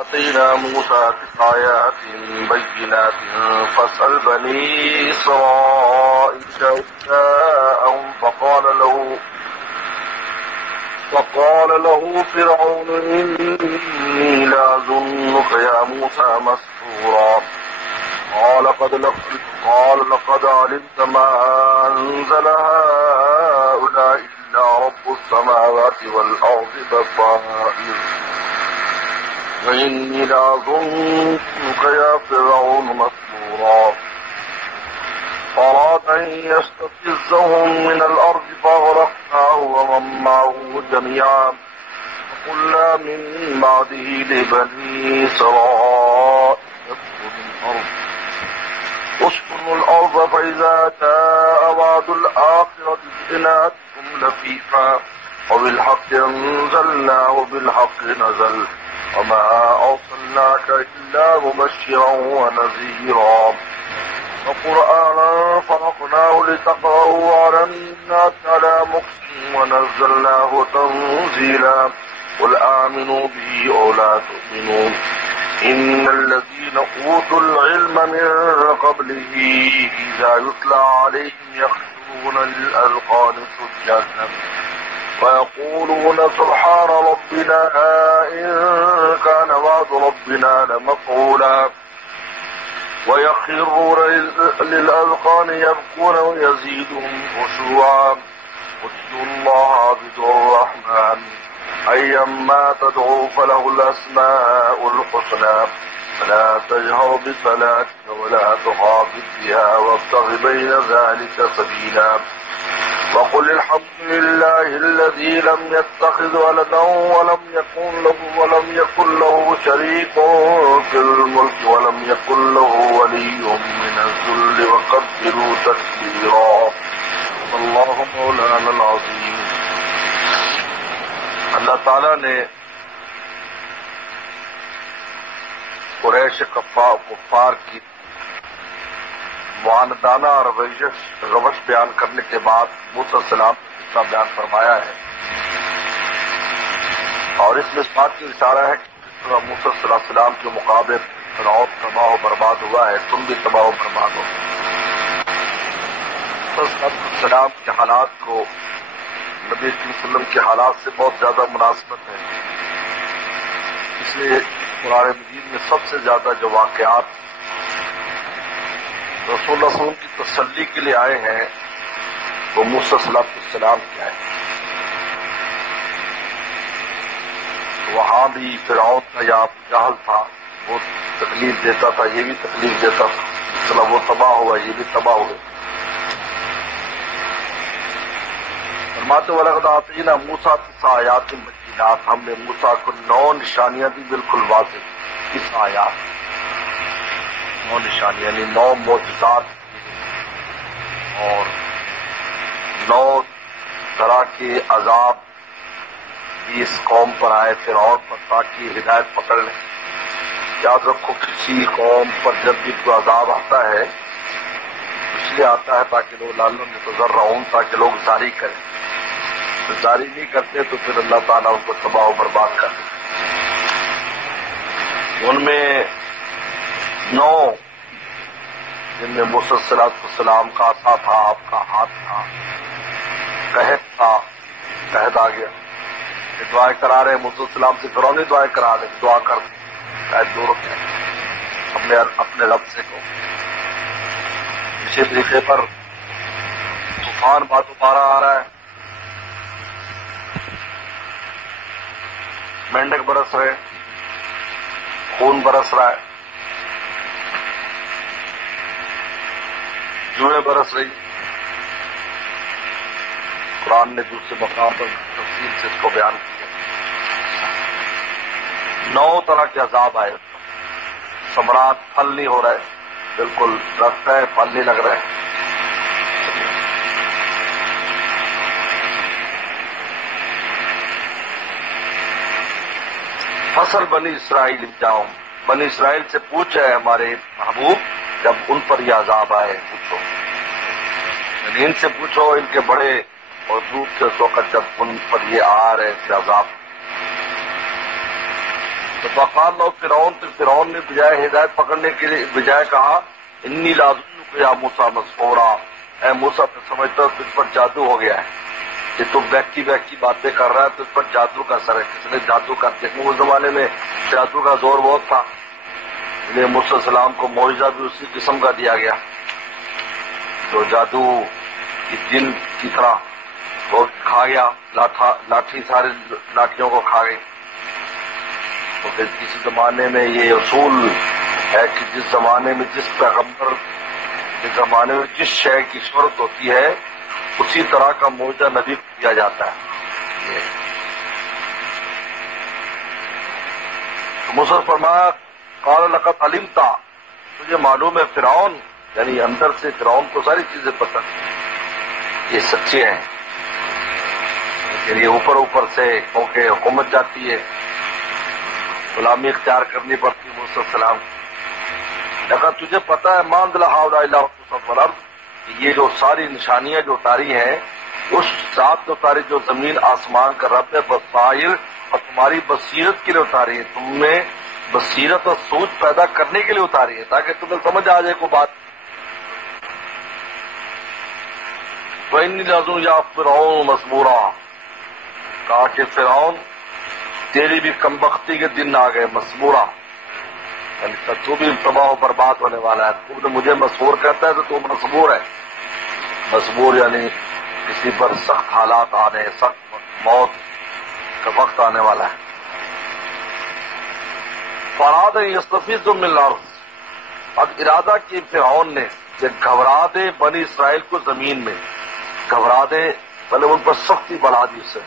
آتينا موسى 9 آيات بينات فاسأل بني إسرائيل جاءهم فقال له فرعون إني لأظنك يا موسى مسحورا قال لقد علمت ما أنزل هؤلاء إلا رب السماوات والأرض بصائر وإني لأظنك يا فرعون مسحورا أراد أن يستفزهم من الأرض فأغرقناه ومن معه جميعا وقلنا من بعده لبني إسرائيل اسكنوا الأرض فإذا جاء وعد الآخرة جئناكم لفيفا وبالحق أنزلناه وبالحق نزل وما أرسلناك إلا مبشرا ونذيرا وقرآنا فرقناه لتقرأه على الناس على مكث ونزلناه تنزيلا قل آمنوا به أو لا تؤمنوا إن الذين أوتوا العلم من قبله إذا يتلى عليهم يخرجون للأذقان سجدا ويقولون سبحان ربنا إن كان وعد ربنا لمفعولا ويخرون للأذقان يبكون ويزيدهم خشوعا وادعوا الله عبدوا الرحمن أيما تدعوا فله الأسماء الحسنى فلا تجهر بصلاتك ولا تخافت بها وابتغ بين ذلك سبيلا وقل الحمد لله الذي لم يتخذ ولدا ولم يكن له شريك في الملك ولم يكن له ولي من الذل وكبره تكبيرا والله مولانا العظيم. اللہ تعالیٰ نے قریش کفار کی معاندانہ روش بیان کرنے کے بعد موسیٰ علیہ السلام کا بیان فرمایا ہے اور اس میں اس بات کی اشارہ ہے کہ موسیٰ علیہ السلام کے مقابلے فرعون تباہ و برباد ہوا ہے، تم بھی تباہ و برباد ہو. موسیٰ علیہ السلام کے حالات کو نبی صلی اللہ علیہ وسلم کے حالات سے بہت زیادہ مناسبت ہے، اس لیے قرآن مجید میں سب سے زیادہ جو واقعات رسول اللہ صلی اللہ علیہ وسلم کی تسلی کے لیے آئے ہیں وہ موسیٰ علیہ السلام کے آئے. وہاں بھی فرعون کا یا جہل تھا، وہ تکلیف دیتا تھا، یہ بھی تکلیف دیتا تھا، چلو وہ تباہ ہوا، یہ بھی تباہ ہو گئے. فرماتے وَلَقَدْ آتَيْنَا مُوسَىٰ 9 آیات بینات، ہم نے موسیٰ کو 9 نشانیاں دی بالکل واضح. 9 آیات، 9 نشانیاں یعنی 9 معجزات اور 9 طرح کے عذاب بھی اس قوم پر آئے فرعون پر تاکہ ہدایت پکڑ لیں. یاد رکھو کسی قوم پر جب بھی کوئی عذاب آتا ہے اس لیے آتا ہے تاکہ لوگ لعلہم یتضرعون، تاکہ لوگ زاری کریں. جاری نہیں کرتے تو پھر اللہ تعالیٰ ان کو تباہ و برباد کر دے. ان میں 9 جن میں موسیٰ علیہ السلام کا عصا تھا، آپ کا ہاتھ تھا، قحط تھا، قحط آ گیا. یہ دعائیں کرا رہے موسیٰ علیہ السلام سے، فرعون نے دعائیں کرا رہے، دعا کر قحط دور ہو گیا اپنے رب سے کو. اسی طریقے پر طوفان بار دوبارہ آ رہا ہے، مینڈک برس رہے، خون برس رہا ہے، جوئیں برس رہی. قرآن نے دوسرے مقام پر تفصیل سے اس کو بیان کیا. 9 طرح کے عذاب آئے. ثمرات، پھل نہیں ہو رہے، بالکل درخت ہے پھل نہیں لگ رہے. فصل بنی اسرائیل جاؤ، بنی اسرائیل سے پوچھے ہمارے محبوب جب ان پر یہ عذاب آئے، پوچھو، یعنی ان سے پوچھو، ان کے بڑے موجود تھے اس وقت جب ان پر یہ آ رہے تھے عذاب. تو فقال لو فرعون، تو فرعون نے بجائے ہدایت پکڑنے کے لیے بجائے کہا انی لاظنک یا موسیٰ مسحورا، اے موسیٰ تو سمجھتا ہوں تجھ پر جادو ہو گیا ہے کہ تم بہکی باتیں کر رہا ہے، تجھ پر جادو کا اثر ہے۔ کس نے جادو کا؟ دیکھو اس زمانے میں جادو کا زور بہت تھا، موسیٰ علیہ السلام کو معجزہ بھی اسی قسم کا دیا گیا جو جادو کی جن کی طرح وہ کھا گیا، لاٹھی سارے لاٹھیوں کو کھا گئی۔ تو پھر کسی زمانے میں یہ اصول ہے کہ جس زمانے میں جس پیغمبر، جس زمانے میں جس شے کی شہرت ہوتی ہے اسی طرح کا معجزہ نبی کو دیا جاتا ہے۔ موسیٰ فرمایا قال لقد علمت، تجھے معلوم ہے فرعون، یعنی اندر سے فرعون کو ساری چیزیں پتہ یہ سچے ہیں، لیکن یہ اوپر سے کیونکہ حکومت جاتی ہے، غلامی اختیار کرنی پڑتی ہے موسیٰ علیہ السلام۔ لقد تجھے پتا ہے ما انزل هؤلاء الا رب الارض، یہ جو ساری نشانیاں جو اتاری ہیں اس ذات نے اتاری جو زمین آسمان کا رب ہے، بصائر، اور تمہاری بصیرت کے لیے اتاری ہے، تم میں بصیرت اور سوچ پیدا کرنے کے لیے اتاری ہے تاکہ تمہیں سمجھ آ جائے کوئی بات۔ وَإِنِّي لَأَظُنُّكَ يَا فِرْعَوْنُ مَثْبُورًا، کہا کہ فرعون تیری بھی کمبختی کے دن آ گئے، مسبورا یعنی تو بھی تباہ و برباد ہونے والا ہے۔ تو مجھے مسبور کہتا ہے تو تو مسبور ہے، مسبور یعنی کسی پر سخت حالات آنے، سخت موت کا وقت آنے والا ہے۔ فراد یستفیض من الارض، اب ارادہ کی فرعون نے کہ گھبرا دے بنی اسرائیل کو زمین میں، گھبرا دے، پہلے ان پر سختی بڑھا دی اسے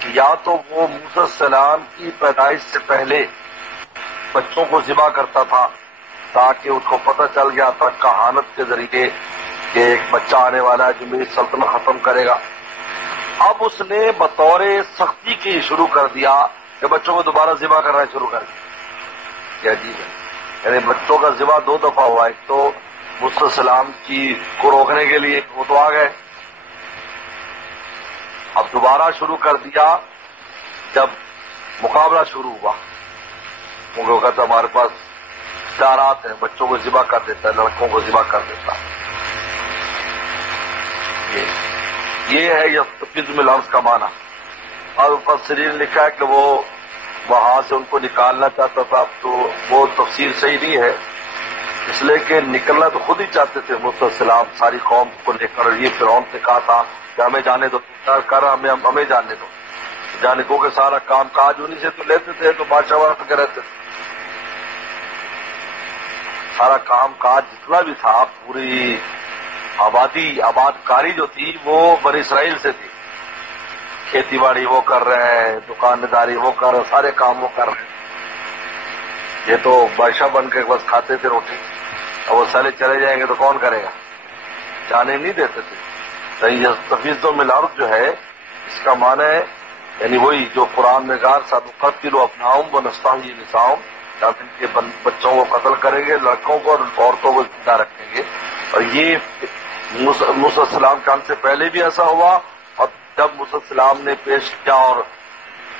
کہ یا تو وہ موسیٰ السلام کی پیدائش سے پہلے بچوں کو ذبح کرتا تھا تاکہ اس کو پتہ چل گیا تھا کہانت کے ذریعے کہ ایک بچہ آنے والا ہے جو میری سلطنت ختم کرے گا۔ اب اس نے بطور سختی کی شروع کر دیا کہ بچوں کو دوبارہ ذبح کرنا شروع کر دیا۔ کیا عجیب ہے، یعنی بچوں کا ذبح دو دفعہ ہوا، ایک تو موسیٰ السلام کی کو روکنے کے لیے وہ تو آ گئے، اب دوبارہ شروع کر دیا جب مقابلہ شروع ہوا، کیونکہ وہ کہتا ہمارے پاس اختیارات ہیں، بچوں کو ذبح کر دیتا ہے، لڑکوں کو ذبح کر دیتا ہے۔ یہ ہے یستفیض من الارض کا معنی۔ اور مفسرین نے لکھا ہے کہ وہ وہاں سے ان کو نکالنا چاہتا تھا، تو وہ تفسیر صحیح نہیں ہے، اس لیے کہ نکلنا تو خود ہی چاہتے تھے موسیٰ السلام ساری قوم کو لے کر۔ یہ فرعون سے کہا تھا کہ ہمیں جانے دو، کر ہمیں جانے دو، جانے کو کہ سارا کام کاج انہیں سے تو لیتے تھے، تو بادشاہ وہاں کے رہتے تھے، سارا کام کاج جتنا بھی تھا، پوری آباد کاری جو تھی وہ بنی اسرائیل سے تھی، کھیتی باڑی وہ کر رہے ہیں، دکانداری وہ کر رہے ہیں، سارے کام وہ کر رہے ہیں۔ یہ تو بادشاہ بن کے بس کھاتے تھے روٹی، اور وہ سالے چلے جائیں گے تو کون کرے گا، جانے نہیں دیتے تھے۔ یستفیض من الارض جو ہے اس کا معنی ہے یعنی وہی جو قرآن میں کہا سنقتل ابناءهم ونستحیی نساءهم، ہم ان کے بچوں کو قتل کریں گے، لڑکوں کو اور عورتوں کو زندہ رکھیں گے۔ اور یہ موسیٰ السلام کے آنے سے پہلے بھی ایسا ہوا، اور جب موسیٰ السلام نے پیش کیا اور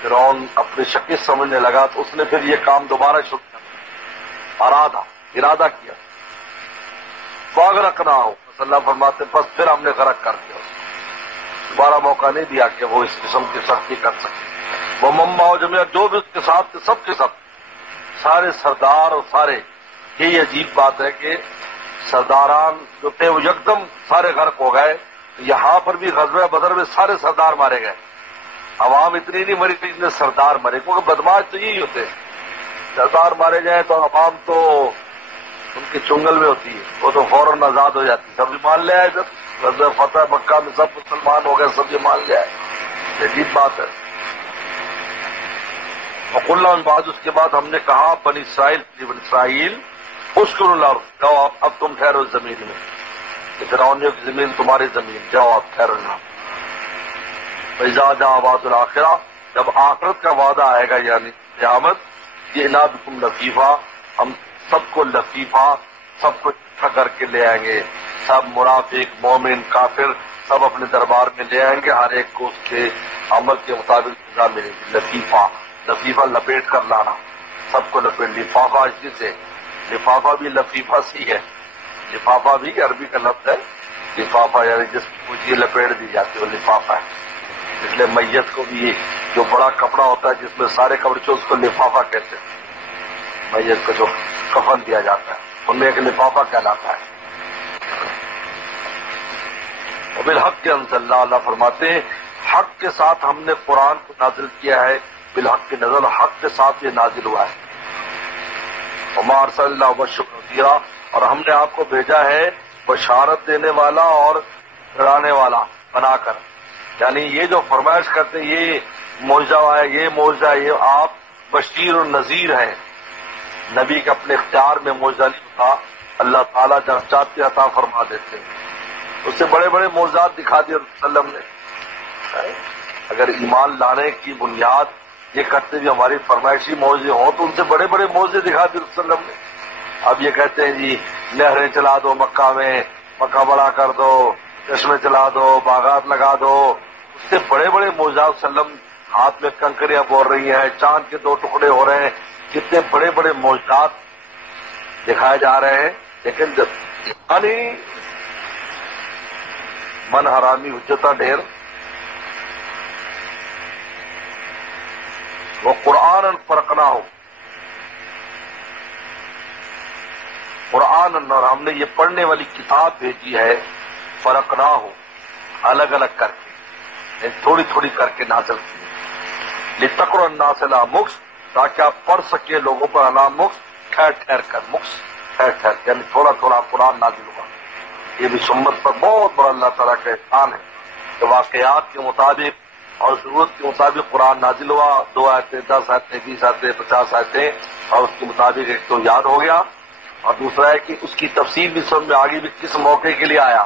فرعون اپنی شکست سمجھنے لگا تو اس نے پھر یہ کام دوبارہ شروع کیا، ارادہ کیا۔ فاغرقناہ، اللہ فرماتے پس پھر ہم نے غرق کر دیا، دوبارہ موقع نہیں دیا کہ وہ اس قسم کی سختی کر سکے۔ وہ مما جمعہ جو بھی اس کے ساتھ تھے سب کے سب، سارے سردار اور سارے، یہی عجیب بات ہے کہ سرداران جو تھے وہ یکدم سارے غرق ہو گئے۔ یہاں پر بھی غزوہ بدر میں سارے سردار مارے گئے، عوام اتنی نہیں مری جتنے سردار مرے، کیونکہ بدماش تو یہی ہوتے ہیں، سردار مارے جائیں تو عوام تو ان کے چنگل میں ہوتی ہے، وہ تو فوراً آزاد ہو جاتی، سب یہ مان لیا ہے، جب غزوہ فتح مکہ میں سب مسلمان ہو گئے، سب یہ مان لیا ہے، عجیب بات ہے۔ وقلنا من بعد، اس کے بعد ہم نے کہا بنی اسرائیل اسکنوا الارض، جاؤ اب تم ٹھہرو زمین میں، فرعون کی زمین تمہاری زمین، جاؤ آپ ٹھہرو یہاں۔ فاذا جاء وعد الاخرہ، جب آخرت کا وعدہ آئے گا یعنی قیامت، جئنا بکم لفیفا، ہم سب کو لفیفا، سب کو اکٹھا کر کے لے آئیں گے، سب منافق مومن کافر سب اپنے دربار میں لے آئیں گے، ہر ایک کو اس کے عمل کے مطابق سزا ملے گی۔ لفیفا لفیفہ لپیٹ کر لانا، سب کو لپیٹ، لفافہ اسی سے، لفافہ بھی لفیفہ سی ہے، لفافہ بھی عربی کا لفظ ہے، لفافہ یعنی جس کو چیز لپیٹ دی جاتی ہے وہ لفافہ ہے۔ اس لیے میت کو بھی جو بڑا کپڑا ہوتا ہے جس میں سارے کپڑے اس کو لفافہ کہتے ہیں، میت کو جو کفن دیا جاتا ہے ان میں ایک لفافہ کہلاتا ہے۔ بالحق کے انزلنا، اللہ فرماتے ہیں حق کے ساتھ ہم نے قرآن کو نازل کیا ہے، بالحق کی نزل، حق کے ساتھ یہ نازل ہوا ہے۔ وما ارسلنا بشرا نذیرا، اور ہم نے آپ کو بھیجا ہے بشارت دینے والا اور ڈرانے والا بنا کر، یعنی یہ جو فرمائش کرتے ہیں یہ معجزہ ہے، یہ معجزہ، یہ آپ بشیر و نذیر ہیں۔ نبی کے اپنے اختیار میں معجزہ نہیں ہوتا، اللہ تعالیٰ جب چاہتے عطا فرما دیتے ہیں۔ اس سے بڑے بڑے معجزات دکھا دیے رسول اللہ علیہ وسلم نے۔ اگر ایمان لانے کی بنیاد یہ کرتے ہوئے ہماری فرمائشی معجزے ہوں تو ان سے بڑے بڑے معجزے دکھا دیے رسول اللہ علیہ وسلم نے۔ اب یہ کہتے ہیں جی نہریں چلا دو مکہ میں، مکہ بڑا کر دو، چشمے چلا دو، باغات لگا دو، اس سے بڑے بڑے معجزات صلی اللہ علیہ وسلم، ہاتھ میں کنکریاں بول رہی ہیں، چاند کے 2 ٹکڑے ہو رہے ہیں، کتنے بڑے بڑے معجزات دکھائے جا رہے ہیں، لیکن جب یعنی من حرامی حجتہ ڈھیر، وہ قرآن فرقنا ہو، قرآن، اور ہم نے یہ پڑھنے والی کتاب بھیجی ہے، فرقنا ہو، الگ الگ کر کے، تھوڑی تھوڑی کر کے نازل کی، لتقرؤ الناس علی مکث، تاکہ آپ پڑھ سکے لوگوں پر علی مکث، ٹھہر ٹھہر کر، مکث ٹھہر ٹھہر، یعنی تھوڑا تھوڑا قرآن نازل ہوا۔ یہ بھی سمت پر بہت بڑا اللہ تعالیٰ کا احسان ہے کہ واقعات کے مطابق اور ضرورت کے مطابق قرآن نازل ہوا، 2 آیتیں، 10 آیتیں، 20 آیتیں، 50 آیتیں، اور اس کے مطابق ایک تو یاد ہو گیا، اور دوسرا ہے کہ اس کی تفسیر بھی سمجھ میں آگے بھی کس موقع کے لیے آیا۔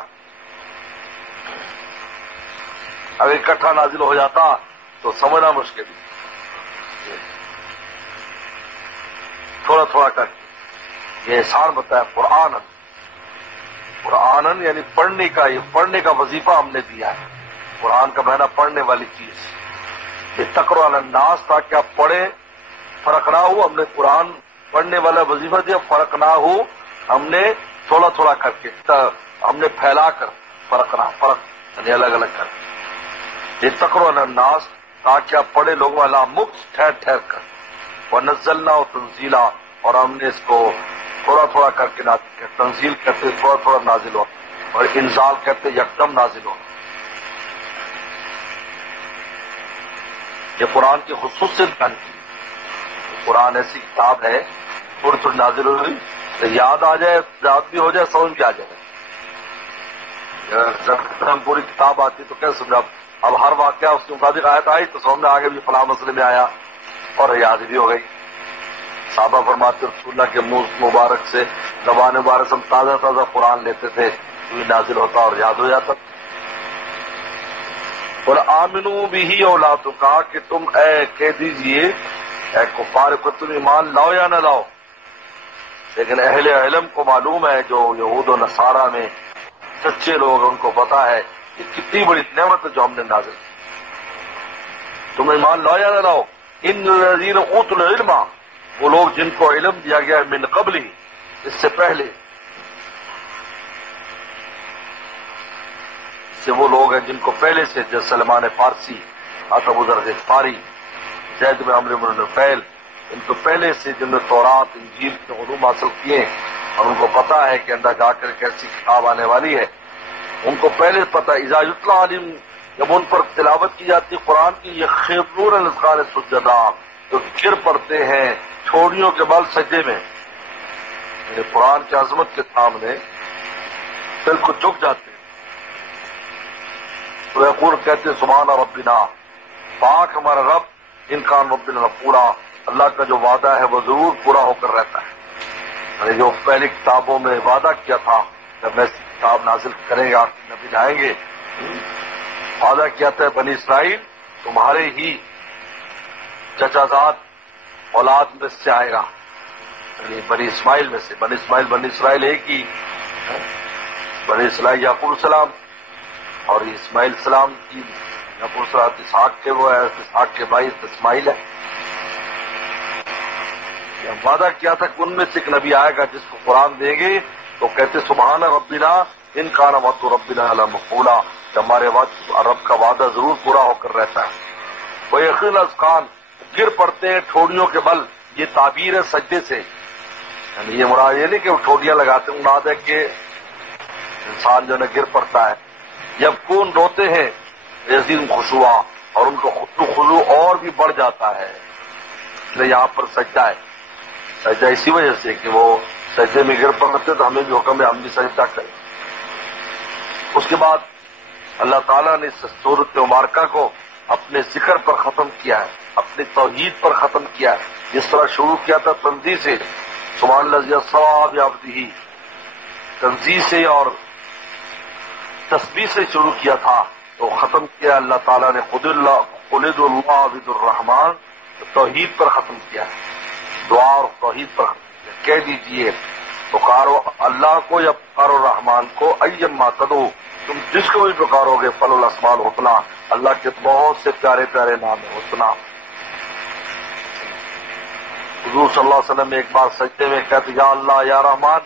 اگر اکٹھا نازل ہو جاتا تو سمجھنا مشکل ہے، تھوڑا تھوڑا کر کے یہ احسان بتایا۔ قرآن یعنی پڑھنے کا، یہ پڑھنے کا وظیفہ ہم نے دیا ہے، قرآن کا معنی پڑھنے والی چیز، یہ تقرؤ علی الناس، تاکہ آپ پڑھیں، فرق نہ ہو، ہم نے قرآن پڑھنے والا وظیفہ دیا، فرق نہ ہو، ہم نے تھوڑا تھوڑا کر کے، ہم نے پھیلا کر، فرق یعنی الگ الگ کر کے، یہ تقرؤ علی الناس، تاکہ آپ پڑھے لوگوں علی مکث، ٹھہر ٹھہر کر، ونزلناہ تنزیلا، اور ہم نے اس کو تھوڑا تھوڑا کر کے نازل کیا، تنزیل کرتے تھوڑا تھوڑا نازل ہو، اور انزال کرتے یکدم نازل ہو۔ یہ قرآن کی خصوصیت بیان کی، قرآن ایسی کتاب ہے تھوڑی تھوڑی نازل ہو رہی تو یاد آ جائے، یاد بھی ہو جائے، سمجھ بھی آ جائے۔ جب ہم پوری کتاب آتی تو کیسے سمجھا، اب ہر واقعہ اس کے مطابق آیت آئی تو سمجھ میں آگے بھی فلاں مسئلے میں آیا، اور یاد بھی ہو گئی۔ صحابہ فرماتے رسول اللہ کے منہ مبارک سے، زبان مبارک سے ہم تازہ تازہ قرآن لیتے تھے، تو یہ نازل ہوتا اور یاد ہو جاتا۔ اور آمنو بھی، اور لا تو کہا کہ تم اے کہہ دیجئے اے کفار کو تم ایمان لاؤ یا نہ لاؤ، لیکن اہل علم کو معلوم ہے، جو یہود و نصارہ میں سچے لوگ، ان کو پتا ہے کہ کتنی بڑی نعمت ہے جو ہم نے نازل کی، تم ایمان لاؤ یا نہ لاؤ۔ ان الذین اوتوا العلم، وہ لوگ جن کو علم دیا گیا ہے، من قبل، اس سے پہلے سے، وہ لوگ ہیں جن کو پہلے سے، جیسے سلمان فارسی، ابو ذر غفاری، زید بن عمرو بن نفیل، ان کو پہلے سے جن نے تورات انجیل کے علوم حاصل کیے، اور ان کو پتا ہے کہ اندر جا کر کیسی کتاب آنے والی ہے، ان کو پہلے پتا ہے۔ اذا یتلیٰ علیہم، جب ان پر تلاوت کی جاتی قرآن کی، یخرون للأذقان سجدا، تو گر پڑتے ہیں چھوڑیوں کے بال سجدے میں، یعنی قرآن کی عظمت کے سامنے دل کو جھک جاتے ہیں۔ تو یقول کہتے ہیں سبحان ربنا، پاک ہمارا رب، ان کا ربنا پورا، اللہ کا جو وعدہ ہے وہ ضرور پورا ہو کر رہتا ہے، یعنی جو پہلی کتابوں میں وعدہ کیا تھا جب ایسی کتاب نازل کریں گا، نبی جائیں گے، وعدہ کیا تھا بنی اسرائیل تمہارے ہی چچا زاد اولاد میں سے آئے گا، یعنی بنی اسماعیل میں سے، بنی اسرائیل ایک ہی، بنی اسرائیل یعقوب السلام، اور اسماعیل السلام کی، یعقوب السلام اسحاق کے وہ ہے، اسحاق کے بھائی اسماعیل ہے، وعدہ کیا تھا کہ ان میں سے ایک نبی آئے گا جس کو قرآن دیں گے تو کہتے سبحان ربنا ان کان وعد ربنا لمفعولا، کہ ہمارے رب کا وعدہ ضرور پورا ہو کر رہتا ہے۔ وہ یقین اذقان، گر پڑتے ہیں ٹھوڑیوں کے بل، یہ تعبیر ہے سجدے سے، یعنی یہ مراد یہ نہیں کہ وہ ٹھوڑیاں لگاتے ہیں، مراد ہے کہ انسان جو ہے گر پڑتا ہے۔ جب کون روتے ہیں یزید خشوع، اور ان کو خضوع اور بھی بڑھ جاتا ہے، اس لیے یہاں پر سجدہ ہے۔ سجدہ اسی وجہ سے کہ وہ سجدے میں گر پڑتے تو ہمیں بھی حکم ہے ہم بھی سجدہ کریں۔ اس کے بعد اللہ تعالیٰ نے اس سورۃ مبارکہ کو اپنے ذکر پر ختم کیا ہے، اپنی توحید پر ختم کیا ہے۔ جس طرح شروع کیا تھا تنزیہ سے، سبحان الذی اسری بعبدہ، تنزیہ سے اور تسبیح سے شروع کیا تھا، تو ختم کیا اللہ تعالیٰ نے قل اللہ عبد الرحمن، توحید پر ختم کیا ہے، دعا اور توحید پر ختم کیا۔ کہہ دیجئے پکارو اللہ کو یا پکارو رحمان کو، ایما تدعو، تم جس کو بھی پکارو گے، فل الاسماء الحسنی، اللہ کے بہت سے پیارے پیارے نام ہیں حسنی۔ حضور صلی اللہ علیہ وسلم ایک بار سجدے میں کہتے یا اللہ یا رحمان،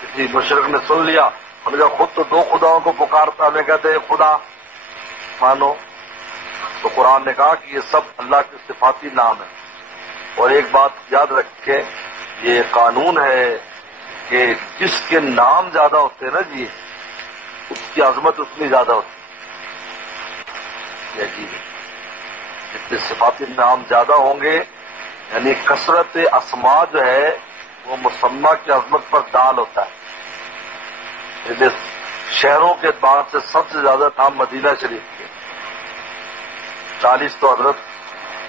کسی مشرک نے سن لیا، ہم جب خود تو دو خداؤں کو پکارتا، ہمیں کہتے ہیں خدا مانو، تو قرآن نے کہا کہ یہ سب اللہ کے صفاتی نام ہیں۔ اور ایک بات یاد رکھیں، یہ قانون ہے کہ جس کے نام زیادہ ہوتے ہیں نا جی، اس کی عظمت اتنی زیادہ ہوتی ہے جی، جتنے صفاتی نام زیادہ ہوں گے، یعنی کثرت اسماء جو ہے وہ مسمى کی عظمت پر دال ہوتا ہے۔ شہروں کے اعتبار سے سب سے زیادہ نام مدینہ شریف کے، 40 تو حضرت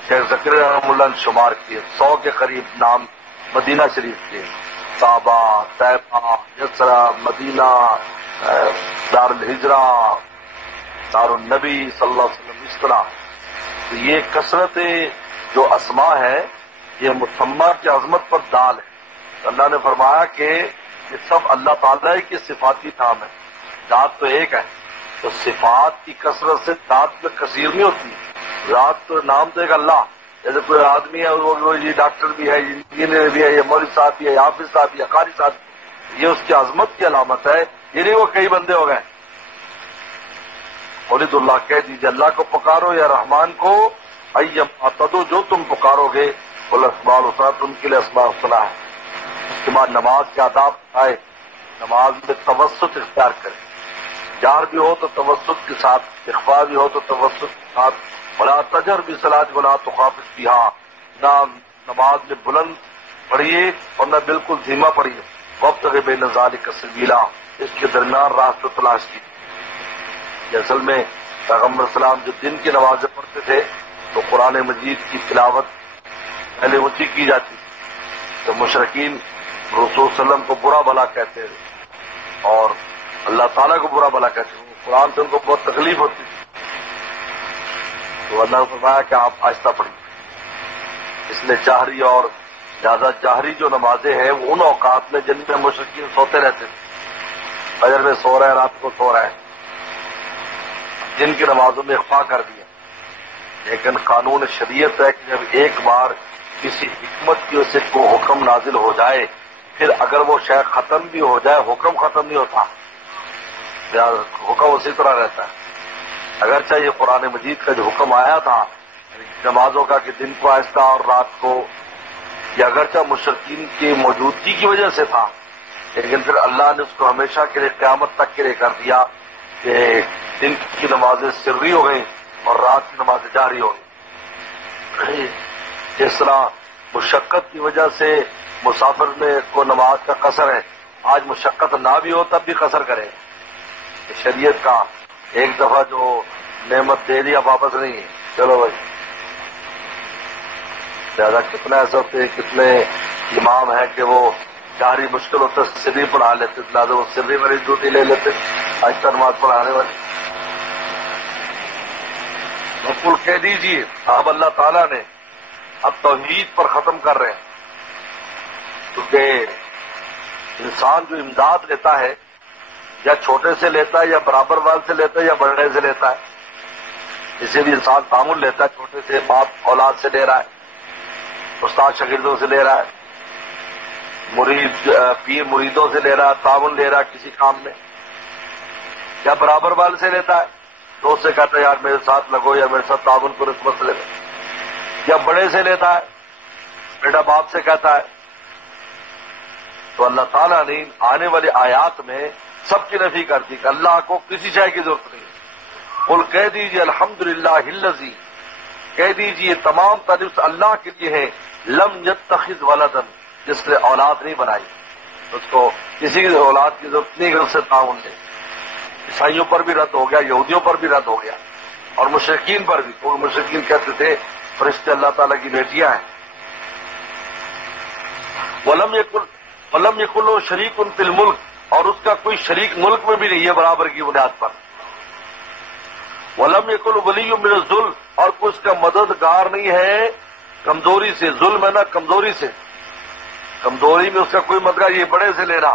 شیخ زکریا رحمہ اللہ نے شمار کیے، 100 کے قریب نام مدینہ شریف کے، صحابہ، طیبہ، یسرا، مدینہ، دار الہجرہ، دار النبی صلی اللہ علیہ وسلم، اس طرح۔ تو یہ کثرت جو اسماء ہے یہ مسمى کی عظمت پر دال ہے۔ اللہ نے فرمایا کہ یہ سب اللہ تعالیٰ کی صفاتی نام ہے، ذات تو ایک ہے، تو صفات کی کثرت سے ذات میں کثیر نہیں ہوتی۔ ذات تو نام تو ایک اللہ، جیسے کوئی آدمی ہے وہ یہ ڈاکٹر بھی ہے، یہ انجینئر بھی ہے، یہ مولوی صاحب بھی ہے، یہ حافظ صاحب بھی ہے، قاری صاحب بھی ہے، یہ اس کی عظمت کی علامت ہے، یہ نہیں وہ کئی بندے ہو گئے۔ ولید اللہ، کہہ دیجیے اللہ کو پکارو یا رحمان کو، ایما تدعو، جو تم پکارو گے، الاسماء الحسنی، تم کے لیے اسماء الحسنی ہے۔ اس کے بعد نماز کے آداب آئے، نماز میں توسط اختیار کریں، جہر بھی ہو تو توسط کے ساتھ، اخفاء بھی ہو تو توسط کے ساتھ، ولا تجہر بصلاۃ ولا تخافت بہا، نہ نماز میں بلند پڑھیے اور نہ بالکل دھیما پڑھیے، وابتغ بین ذلک سبیلا، اس کے درمیان راستہ تلاش کیجیے۔ اصل میں پیغمبر السلام جو دن کی نمازیں پڑھتے تھے تو قرآن مجید کی تلاوت پہلے اونچی کی جاتی، تو مشرکین رسول صلی اللہ علیہ وسلم کو برا بھلا کہتے تھے اور اللہ تعالیٰ کو برا بھلا کہتے تھے، قرآن سے ان کو بہت تکلیف ہوتی تھی، تو اللہ نے فرمایا کہ آپ آہستہ پڑھیے۔ اس لیے جہری اور زیادہ جہری جو نمازیں ہیں وہ ان اوقات میں جن میں مشرکین سوتے رہتے تھے، فجر میں سو رہے ہیں، رات کو سو رہے ہیں، جن کی نمازوں میں اخفاء کر دیا۔ لیکن قانون شریعت ہے کہ جب ایک بار کسی حکمت کی وجہ سے کوئی حکم نازل ہو جائے، پھر اگر وہ شے ختم بھی ہو جائے، حکم ختم نہیں ہوتا، حکم اسی طرح رہتا ہے۔ اگرچہ یہ قرآن مجید کا جو حکم آیا تھا نمازوں کا کہ دن کو آہستہ اور رات کو، یہ اگرچہ مشرکین کی موجودگی کی وجہ سے تھا، لیکن پھر اللہ نے اس کو ہمیشہ کے لیے قیامت تک کے لیے کر دیا کہ دن کی نمازیں سری ہو گئیں اور رات کی نمازیں جاری ہو گئی۔ جس طرح مشقت کی وجہ سے مسافر میں کو نماز کا قصر ہے، آج مشقت نہ بھی ہو تب بھی قصر کرے، شریعت کا ایک دفعہ جو نعمت دے دیا واپس نہیں، چلو بھائی۔ زیادہ کتنے ایسے ہوتے، کتنے امام ہیں کہ وہ جہری مشکل ہوتا ہے سری پڑھا لیتے، لہٰذا وہ سری والی ڈیوٹی لے لیتے آج نماز پڑھانے والی۔ بالکل کہہ دیجیے اب اللہ تعالیٰ نے اب توحید پر ختم کر رہے ہیں، کیونکہ انسان جو امداد لیتا ہے یا چھوٹے سے لیتا ہے یا برابر وال سے لیتا ہے یا بڑے سے لیتا ہے، اسی لیے انسان تعامل لیتا ہے، چھوٹے سے باپ اولاد سے لے رہا ہے، استاد شاگردوں سے لے رہا ہے، مرید پیر مریدوں سے لے رہا ہے، تعاون لے رہا ہے کسی کام میں، یا برابر والے سے لیتا ہے، دوست سے کہتا ہے یار میرے ساتھ لگو یا میرے ساتھ تعاون کرو اس مسئلے میں، یا بڑے سے لیتا ہے، بیٹا باپ سے کہتا ہے. تو اللہ تعالیٰ نے آنے والے آیات میں سب کی نفی کر دی کہ اللہ کو کسی شے کی ضرورت نہیں. قل کہہ دیجیے الحمدللہ الذی، کہہ دیجیے تمام تعریف اللہ کے لیے ہے، لم یتخذ ولدا، جس نے اولاد نہیں بنائی، اس کو کسی کی اولاد کی ضرورت نہیں کہ اس سے تعاون لے. عیسائیوں پر بھی رد ہو گیا، یہودیوں پر بھی رد ہو گیا، اور مشرکین پر بھی، کیونکہ مشرکین کہتے تھے فرشتے اللہ تعالیٰ کی بیٹیاں ہیں. ولم یکن لہ شریک فی الملک، اور اس کا کوئی شریک ملک میں بھی نہیں ہے برابر کی بنیاد پر. ولم یکن ولی من الذل، اور کوئی اس کا مددگار نہیں ہے کمزوری سے. ظلم ہے نا کمزوری سے، کمزوری میں اس کا کوئی مددگار، یہ بڑے سے لینا.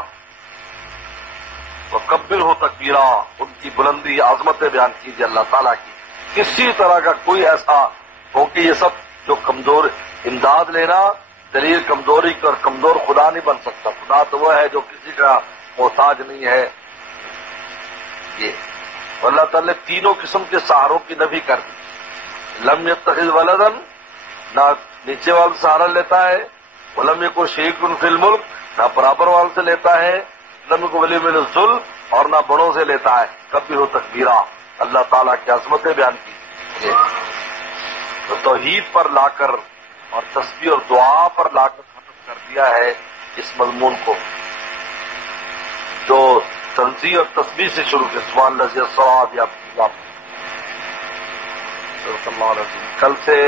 وکبرہ تکبیرا، ان کی بلندی عظمتیں بیان کیجیے اللہ تعالیٰ کی. کسی طرح کا کوئی ایسا ہو کہ یہ سب جو کمزور امداد لینا دلیل کمزوری کا، اور کمزور خدا نہیں بن سکتا. خدا تو وہ ہے جو کسی کا محتاج نہیں ہے. یہ اللہ تعالیٰ نے تینوں قسم کے سہاروں کی نفی کر دی. لم یتخذ ولدا، نہ نیچے والے سہارا لیتا ہے، ولم یکن شریک فی الملک، نہ برابر والے سے لیتا ہے، لم یکن ولی من الذل، اور نہ بڑوں سے لیتا ہے. کبیرہ تکبیرا، اللہ تعالیٰ کی عظمتیں بیان کی. تو توحید پر لا کر اور تسبیح اور دعا پر لا کر ختم کر دیا ہے اس مضمون کو، جو تنزیہ اور تسبیح سے شروع کے سبحان اللہ الصواب یا کل سے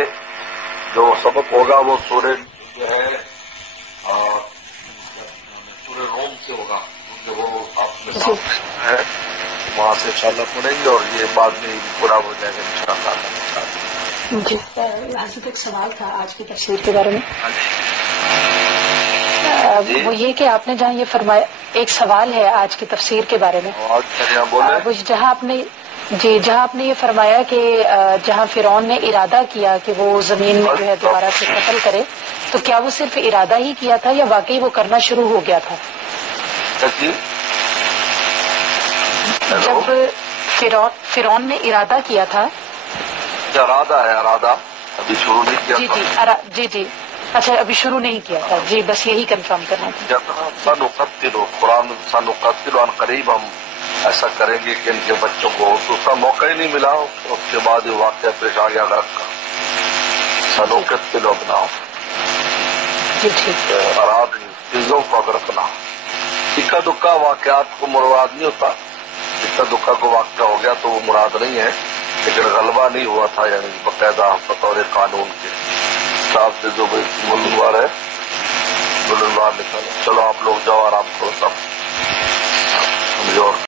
جو سبق ہوگا وہ سورہ جو ہے سورہ روم سے ہوگا، کیونکہ وہ آپ میں سامنے ہے، وہاں سے انشاءاللہ پڑھیں گے اور یہ بعد میں پورا ہو جائے گا انشاءاللہ. جی حضرت ایک سوال تھا آج کی تفسیر کے بارے میں. وہ یہ کہ آپ نے جہاں یہ فرمایا، ایک سوال ہے آج کی تفسیر کے بارے میں، جہاں آپ نے یہ فرمایا کہ جہاں فرعون نے ارادہ کیا کہ وہ زمین میں جو ہے دوبارہ سے قتل کرے، تو کیا وہ صرف ارادہ ہی کیا تھا یا واقعی وہ کرنا شروع ہو گیا تھا؟ جب فرعون نے ارادہ کیا تھا، ارادہ ہے، ارادہ ابھی شروع نہیں کیا. جی اچھا ابھی شروع نہیں کیا تھا. جی بس یہی کنفرم کرنا تھا. سنقتل، قرآن سنقتل عن قریب، ہم ایسا کریں گے کہ ان کے بچوں کو دوسرا موقع ہی نہیں ملا، اس کے بعد یہ واقعہ پیش آ گیا غرق کا. سنقتل ابناہم، جی ٹھیک، اراد چیزوں کو غرقنا. اکا دکا واقعات کو مراد نہیں ہوتا، اکا دکا کو واقعہ ہو گیا تو وہ مراد نہیں ہے، لیکن غلبہ نہیں ہوا تھا، یعنی باقاعدہ بطور قانون کے حساب سے جو ملنوار ہے ملنوار نکالا. چلو آپ لوگ جاؤ آرام کرو، سب جو